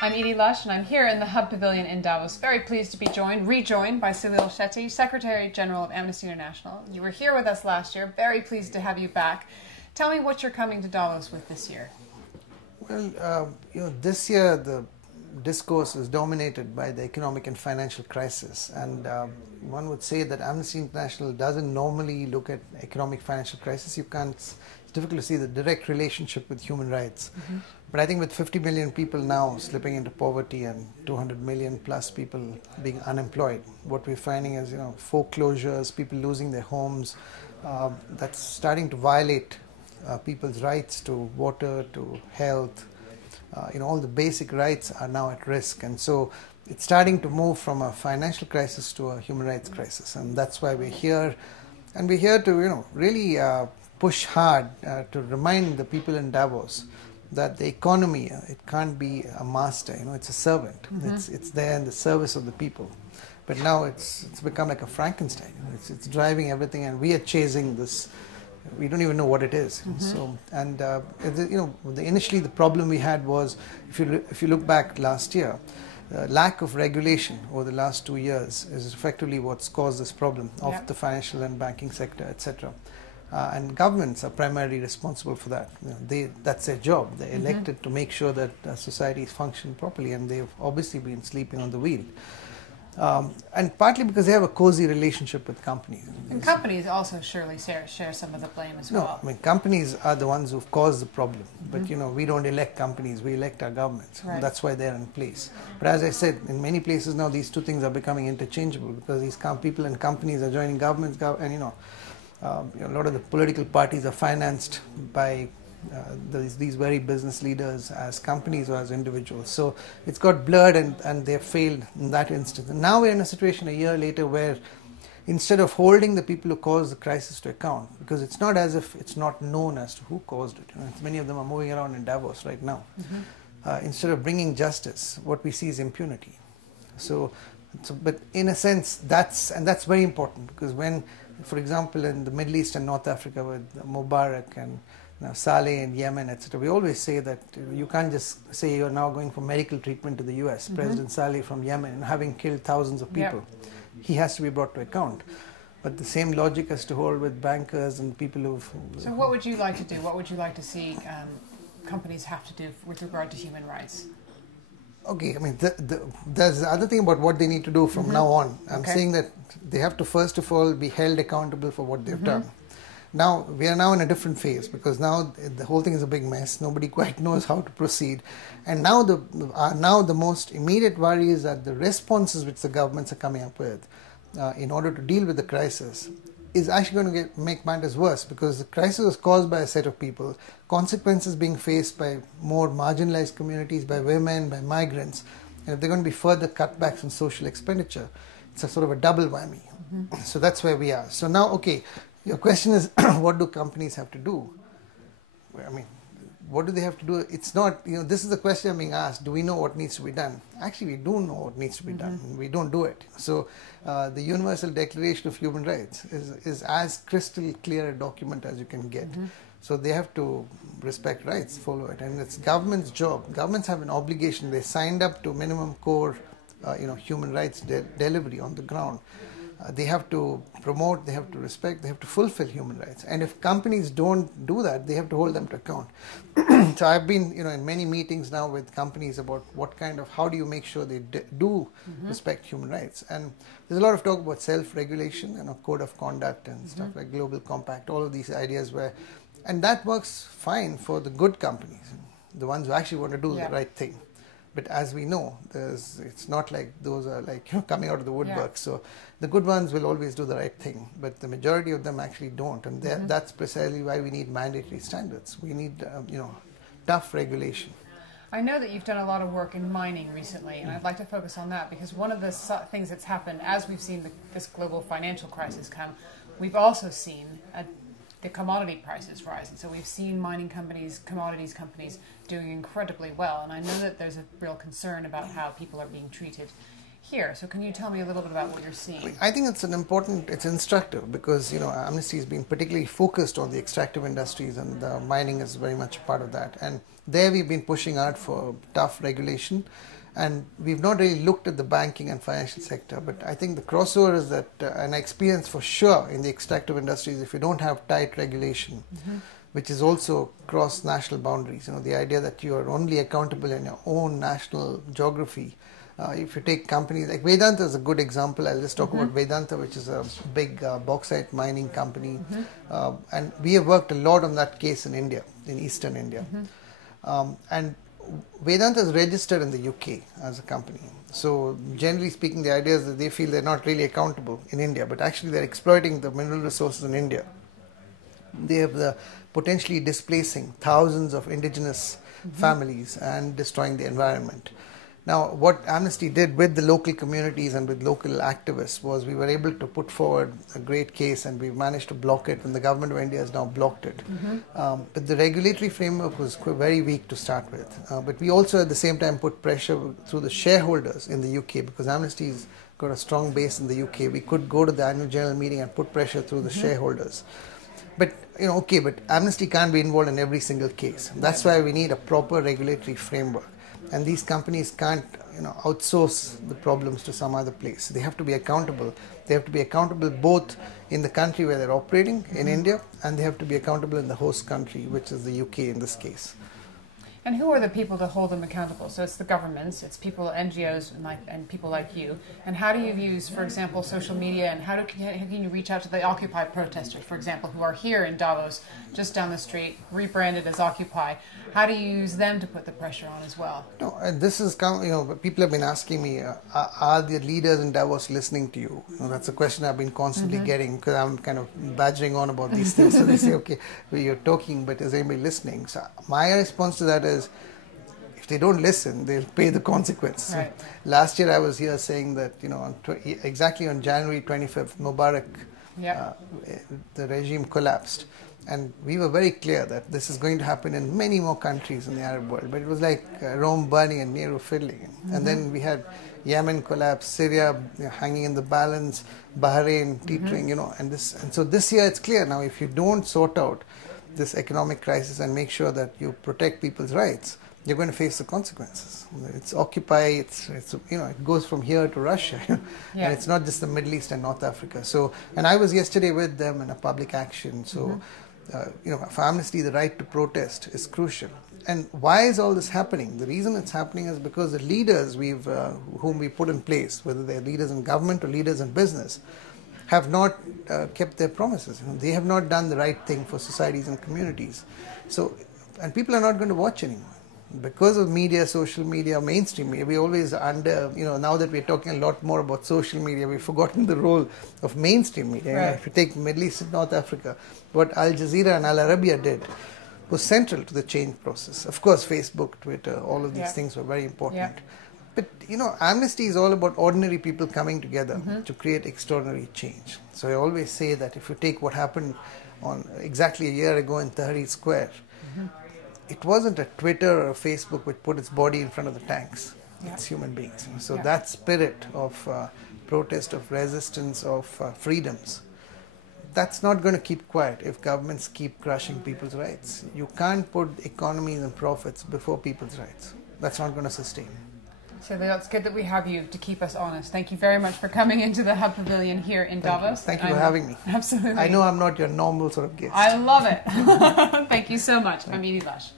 I'm Edie Lush, and I'm here in the Hub Pavilion in Davos. Very pleased to be rejoined by Salil Shetty, Secretary General of Amnesty International. You were here with us last year. Very pleased to have you back. Tell me what you're coming to Davos with this year. Well, this year the discourse is dominated by the economic and financial crisis, and one would say that Amnesty International doesn't normally look at economic financial crisis. It's difficult to see the direct relationship with human rights. Mm-hmm. But I think with 50 million people now slipping into poverty and 200 million plus people being unemployed, what we're finding is, foreclosures, people losing their homes, that's starting to violate people's rights to water, to health. All the basic rights are now at risk. And so it's starting to move from a financial crisis to a human rights crisis. And that's why we're here. And we're here to, really push hard to remind the people in Davos that the economy, it can't be a master, it's a servant. Mm-hmm. It's there in the service of the people. But now it's become like a Frankenstein. It's driving everything, and we are chasing this. We don't even know what it is. Mm-hmm. So, and initially the problem we had was, if you look back last year, lack of regulation over the last 2 years is effectively what's caused this problem of the financial and banking sector, etc. And governments are primarily responsible for that. That's their job. They're elected to make sure that societies function properly, and they've obviously been sleeping on the wheel. And partly because they have a cozy relationship with companies. And companies also surely share some of the blame as well. No, companies are the ones who've caused the problem. But, we don't elect companies, we elect our governments. Right. That's why they're in place. But as I said, in many places now, these two things are becoming interchangeable, because these people and companies are joining governments, and, a lot of the political parties are financed by these very business leaders as companies or as individuals. So it's got blurred, and they've failed in that instance. And now we're in a situation a year later where, instead of holding the people who caused the crisis to account, because it's not as if it's not known as to who caused it. Many of them are moving around in Davos right now. Mm-hmm. Instead of bringing justice, what we see is impunity. But in a sense, that's very important, because when, for example, in the Middle East and North Africa with Mubarak and Saleh in Yemen, etc., we always say that you can't just say you're now going for medical treatment to the US. Mm-hmm. President Saleh from Yemen, and having killed thousands of people, he has to be brought to account. But the same logic has to hold with bankers and people who've... So what would you like to do? What would you like to see companies have to do with regard to human rights? Okay, there's the other thing about what they need to do from now on. I'm saying that they have to first of all be held accountable for what they've done. Now, we are now in a different phase, because now the whole thing is a big mess. Nobody quite knows how to proceed. And now the most immediate worry is that the responses which the governments are coming up with in order to deal with the crisis is actually going to make matters worse, because the crisis was caused by a set of people, consequences being faced by more marginalized communities, by women, by migrants. And if there are going to be further cutbacks in social expenditure, it's a sort of a double whammy. Mm-hmm. So that's where we are. So now, okay, your question is, what do companies have to do? What do they have to do? It's not, this is the question I'm being asked. Do we know what needs to be done? Actually, we do know what needs to be done. We don't do it. So the Universal Declaration of Human Rights is as crystal clear a document as you can get. So they have to respect rights, follow it. And it's government's job. Governments have an obligation. They signed up to minimum core human rights delivery on the ground. They have to promote, they have to respect, they have to fulfill human rights. And if companies don't do that, they have to hold them to account. So I've been, in many meetings now with companies about how do you make sure they do respect human rights. And there's a lot of talk about self-regulation and a code of conduct and stuff like Global Compact, all of these ideas and that works fine for the good companies, the ones who actually want to do the right thing. But as we know, it's not like those are coming out of the woodwork. So the good ones will always do the right thing, but the majority of them actually don't. And that's precisely why we need mandatory standards. We need, tough regulation. I know that you've done a lot of work in mining recently, and I'd like to focus on that, because one of the things that's happened as we've seen this global financial crisis come, we've also seen the commodity prices rise. And so we've seen mining companies, commodities companies doing incredibly well. And I know that there's a real concern about how people are being treated here. So can you tell me a little bit about what you're seeing? I think it's instructive because, Amnesty has been particularly focused on the extractive industries, and mining is very much a part of that. And there we've been pushing hard for tough regulation, and we've not really looked at the banking and financial sector. But I think the crossover is that an experience for sure in the extractive industries, if you don't have tight regulation, which is also cross national boundaries, the idea that you are only accountable in your own national geography. If you take companies like Vedanta is a good example. I'll just talk about Vedanta, which is a big bauxite mining company. And we have worked a lot on that case in India, in eastern India. And Vedanta is registered in the UK as a company. So generally speaking, the idea is that they feel they're not really accountable in India, but actually they're exploiting the mineral resources in India. They have the potentially displacing thousands of indigenous families and destroying the environment. Now, what Amnesty did with the local communities and with local activists was we were able to put forward a great case, and we managed to block it, and the government of India has now blocked it. But the regulatory framework was very weak to start with. But we also at the same time put pressure through the shareholders in the UK, because Amnesty's got a strong base in the UK. We could go to the annual general meeting and put pressure through the shareholders. But, but Amnesty can't be involved in every single case. That's why we need a proper regulatory framework. And these companies can't, outsource the problems to some other place. They have to be accountable. They have to be accountable both in the country where they're operating, in India, and they have to be accountable in the host country, which is the UK in this case. And who are the people to hold them accountable? So it's the governments, it's people, NGOs, and people like you. And how do you use, for example, social media, and how can you reach out to the Occupy protesters, for example, who are here in Davos, just down the street, rebranded as Occupy? How do you use them to put the pressure on as well? No, and this is, people have been asking me, are the leaders in Davos listening to you? That's a question I've been constantly getting, because I'm kind of badgering on about these things. So they say, okay, well, you're talking, but is anybody listening? So my response to that is, if they don't listen, they'll pay the consequences. Right. Last year I was here saying that, exactly on January 25th, Mubarak, the regime collapsed. And we were very clear that this is going to happen in many more countries in the Arab world. But it was like Rome burning and Nehru fiddling. And then we had Yemen collapse, Syria hanging in the balance, Bahrain teetering, and so this year it's clear now, if you don't sort out this economic crisis and make sure that you protect people's rights, you're going to face the consequences. It's Occupy, it goes from here to Russia, and it's not just the Middle East and North Africa. So, and I was yesterday with them in a public action. So, for Amnesty, the right to protest is crucial. And why is all this happening? The reason it's happening is because the leaders whom we put in place, whether they're leaders in government or leaders in business, have not kept their promises. They have not done the right thing for societies and communities. So, and people are not going to watch anymore. Because of media, social media, mainstream media, we always now that we're talking a lot more about social media, we've forgotten the role of mainstream media. Right. If you take Middle East and North Africa, what Al Jazeera and Al Arabiya did was central to the change process. Of course, Facebook, Twitter, all of these things were very important. But, Amnesty is all about ordinary people coming together to create extraordinary change. So I always say that if you take what happened on exactly a year ago in Tahrir Square, it wasn't a Twitter or a Facebook which put its body in front of the tanks. It's human beings. So that spirit of protest, of resistance, of freedoms, that's not going to keep quiet if governments keep crushing people's rights. You can't put economies and profits before people's rights. That's not going to sustain. So it's good that we have you to keep us honest. Thank you very much for coming into the Hub Pavilion here in Davos. Thank you for having me. Absolutely. I know I'm not your normal sort of guest. I love it. Thank you so much. I'm Edie Lush.